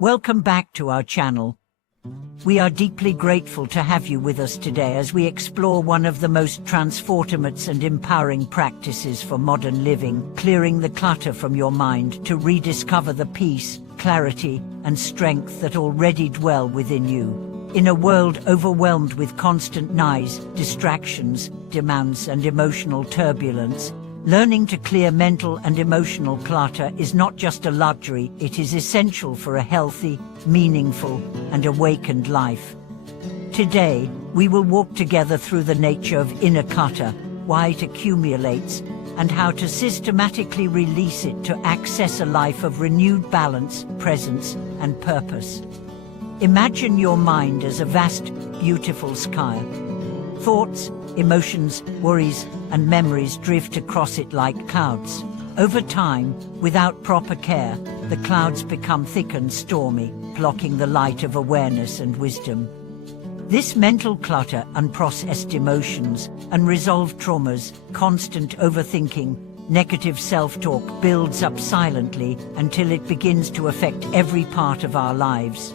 Welcome back to our channel. We are deeply grateful to have you with us today as we explore one of the most transformative and empowering practices for modern living, clearing the clutter from your mind to rediscover the peace, clarity, and strength that already dwell within you. In a world overwhelmed with constant noise, distractions, demands, and emotional turbulence, learning to clear mental and emotional clutter is not just a luxury, it is essential for a healthy, meaningful, and awakened life. Today, we will walk together through the nature of inner clutter, why it accumulates, and how to systematically release it to access a life of renewed balance, presence, and purpose. Imagine your mind as a vast, beautiful sky. Thoughts, emotions, worries, and memories drift across it like clouds. Over time, without proper care, the clouds become thick and stormy, blocking the light of awareness and wisdom. This mental clutter, unprocessed emotions, unresolved traumas, constant overthinking, negative self-talk builds up silently until it begins to affect every part of our lives.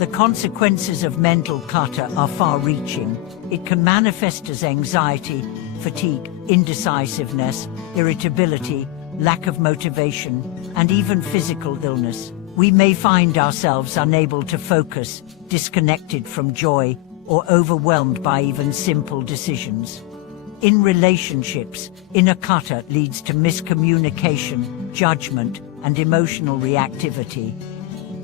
The consequences of mental clutter are far-reaching. It can manifest as anxiety, fatigue, indecisiveness, irritability, lack of motivation, and even physical illness. We may find ourselves unable to focus, disconnected from joy, or overwhelmed by even simple decisions. In relationships, inner clutter leads to miscommunication, judgment, and emotional reactivity.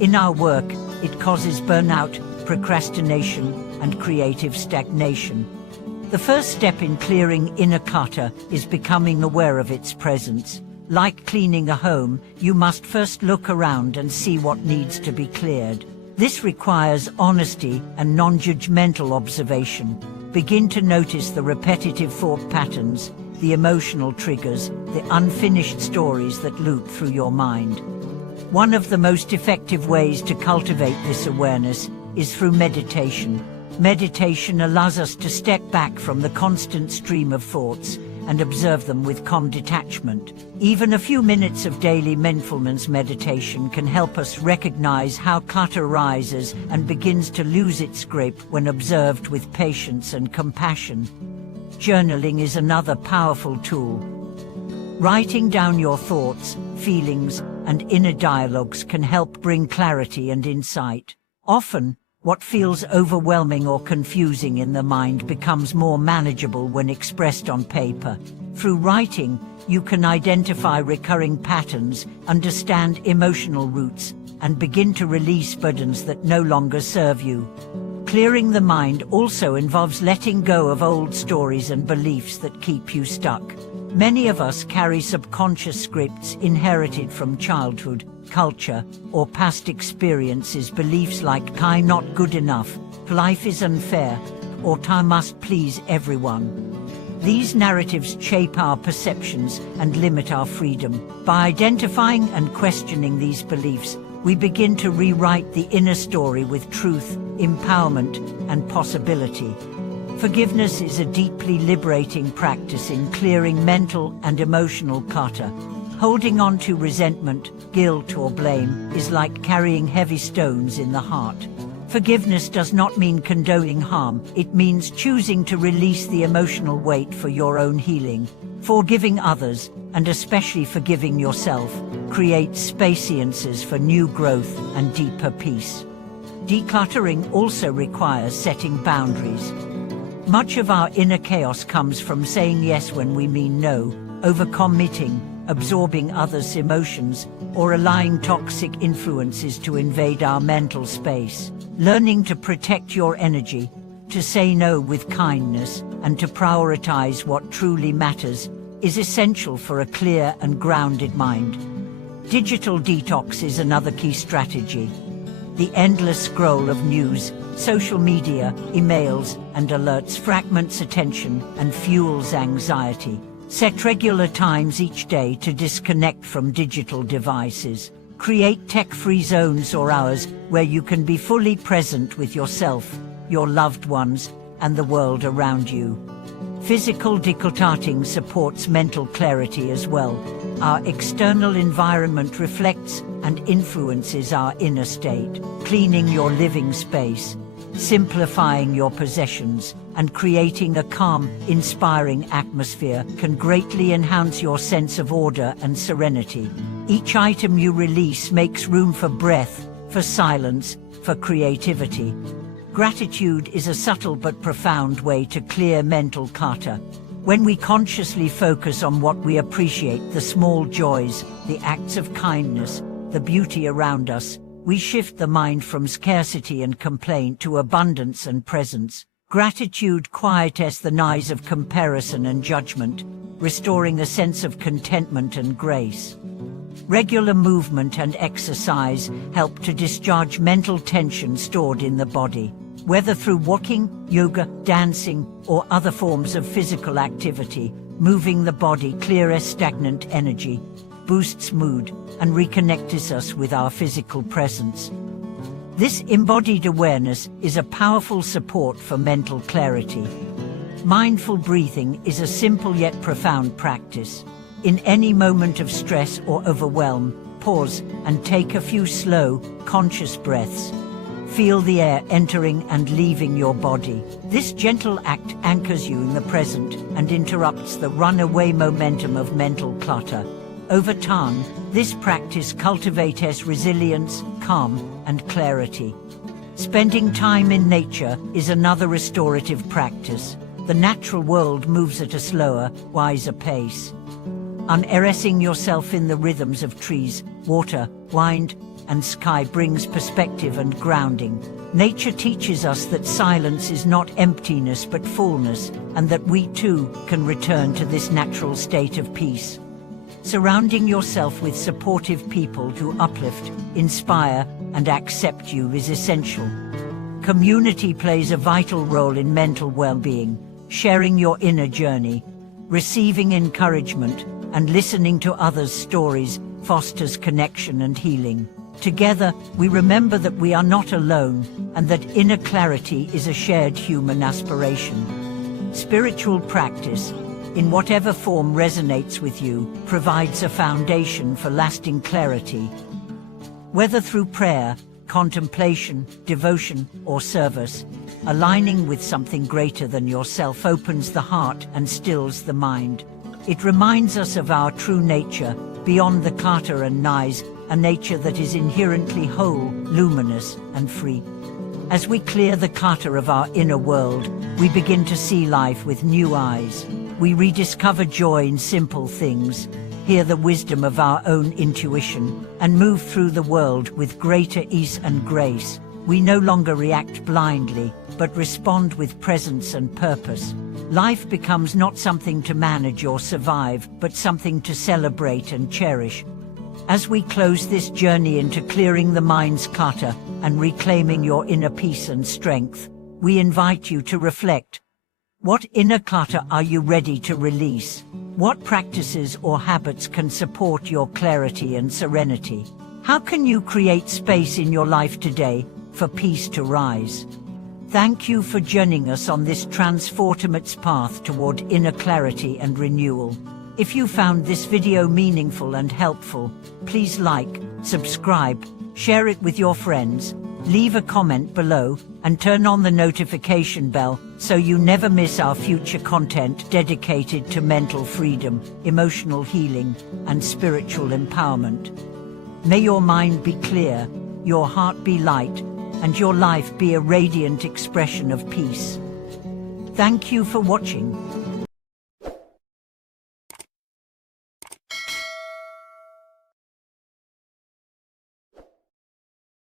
In our work, it causes burnout, procrastination, and creative stagnation. The first step in clearing inner clutter is becoming aware of its presence. Like cleaning a home, you must first look around and see what needs to be cleared. This requires honesty and non-judgmental observation. Begin to notice the repetitive thought patterns, the emotional triggers, the unfinished stories that loop through your mind. One of the most effective ways to cultivate this awareness is through meditation. Meditation allows us to step back from the constant stream of thoughts and observe them with calm detachment. Even a few minutes of daily mindfulness meditation can help us recognize how clutter rises and begins to lose its grip when observed with patience and compassion. Journaling is another powerful tool. Writing down your thoughts, feelings, and inner dialogues can help bring clarity and insight. Often, what feels overwhelming or confusing in the mind becomes more manageable when expressed on paper. Through writing, you can identify recurring patterns, understand emotional roots, and begin to release burdens that no longer serve you. Clearing the mind also involves letting go of old stories and beliefs that keep you stuck. Many of us carry subconscious scripts inherited from childhood, culture, or past experiences. Beliefs like "I'm not good enough," "life is unfair," or "I must please everyone." These narratives shape our perceptions and limit our freedom. By identifying and questioning these beliefs, we begin to rewrite the inner story with truth, empowerment, and possibility. Forgiveness is a deeply liberating practice in clearing mental and emotional clutter. Holding on to resentment, guilt, or blame is like carrying heavy stones in the heart. Forgiveness does not mean condoning harm, it means choosing to release the emotional weight for your own healing. Forgiving others, and especially forgiving yourself, creates spaces for new growth and deeper peace. Decluttering also requires setting boundaries. Much of our inner chaos comes from saying yes when we mean no, overcommitting, absorbing others' emotions, or allowing toxic influences to invade our mental space. Learning to protect your energy, to say no with kindness, and to prioritize what truly matters is essential for a clear and grounded mind. Digital detox is another key strategy. The endless scroll of news, social media, emails, and alerts fragments attention and fuels anxiety. Set regular times each day to disconnect from digital devices. Create tech-free zones or hours where you can be fully present with yourself, your loved ones, and the world around you. Physical decluttering supports mental clarity as well. Our external environment reflects and influences our inner state. Cleaning your living space, simplifying your possessions, and creating a calm, inspiring atmosphere can greatly enhance your sense of order and serenity. Each item you release makes room for breath, for silence, for creativity. Gratitude is a subtle but profound way to clear mental clutter. When we consciously focus on what we appreciate, the small joys, the acts of kindness, the beauty around us, we shift the mind from scarcity and complaint to abundance and presence. Gratitude quiets the noise of comparison and judgment, restoring a sense of contentment and grace. Regular movement and exercise help to discharge mental tension stored in the body. Whether through walking, yoga, dancing, or other forms of physical activity, moving the body clears stagnant energy, boosts mood, and reconnects us with our physical presence. This embodied awareness is a powerful support for mental clarity. Mindful breathing is a simple yet profound practice. In any moment of stress or overwhelm, pause and take a few slow, conscious breaths. Feel the air entering and leaving your body. This gentle act anchors you in the present and interrupts the runaway momentum of mental clutter. Over time, this practice cultivates resilience, calm, and clarity. Spending time in nature is another restorative practice. The natural world moves at a slower, wiser pace. Unearthing yourself in the rhythms of trees, water, wind, and sky brings perspective and grounding. Nature teaches us that silence is not emptiness but fullness, and that we too can return to this natural state of peace. Surrounding yourself with supportive people to uplift, inspire, and accept you is essential. Community plays a vital role in mental well-being. Sharing your inner journey, receiving encouragement, and listening to others' stories fosters connection and healing. Together, we remember that we are not alone and that inner clarity is a shared human aspiration. Spiritual practice, in whatever form resonates with you, provides a foundation for lasting clarity. Whether through prayer, contemplation, devotion, or service, aligning with something greater than yourself opens the heart and stills the mind. It reminds us of our true nature, beyond the clutter and noise, a nature that is inherently whole, luminous, and free. As we clear the clutter of our inner world, we begin to see life with new eyes. We rediscover joy in simple things, hear the wisdom of our own intuition, and move through the world with greater ease and grace. We no longer react blindly, but respond with presence and purpose. Life becomes not something to manage or survive, but something to celebrate and cherish. As we close this journey into clearing the mind's clutter and reclaiming your inner peace and strength, we invite you to reflect. What inner clutter are you ready to release? What practices or habits can support your clarity and serenity? How can you create space in your life today for peace to rise? Thank you for joining us on this transformative path toward inner clarity and renewal. If you found this video meaningful and helpful, please like, subscribe, share it with your friends, leave a comment below, and turn on the notification bell so you never miss our future content dedicated to mental freedom, emotional healing, and spiritual empowerment. May your mind be clear, your heart be light, and your life be a radiant expression of peace. Thank you for watching.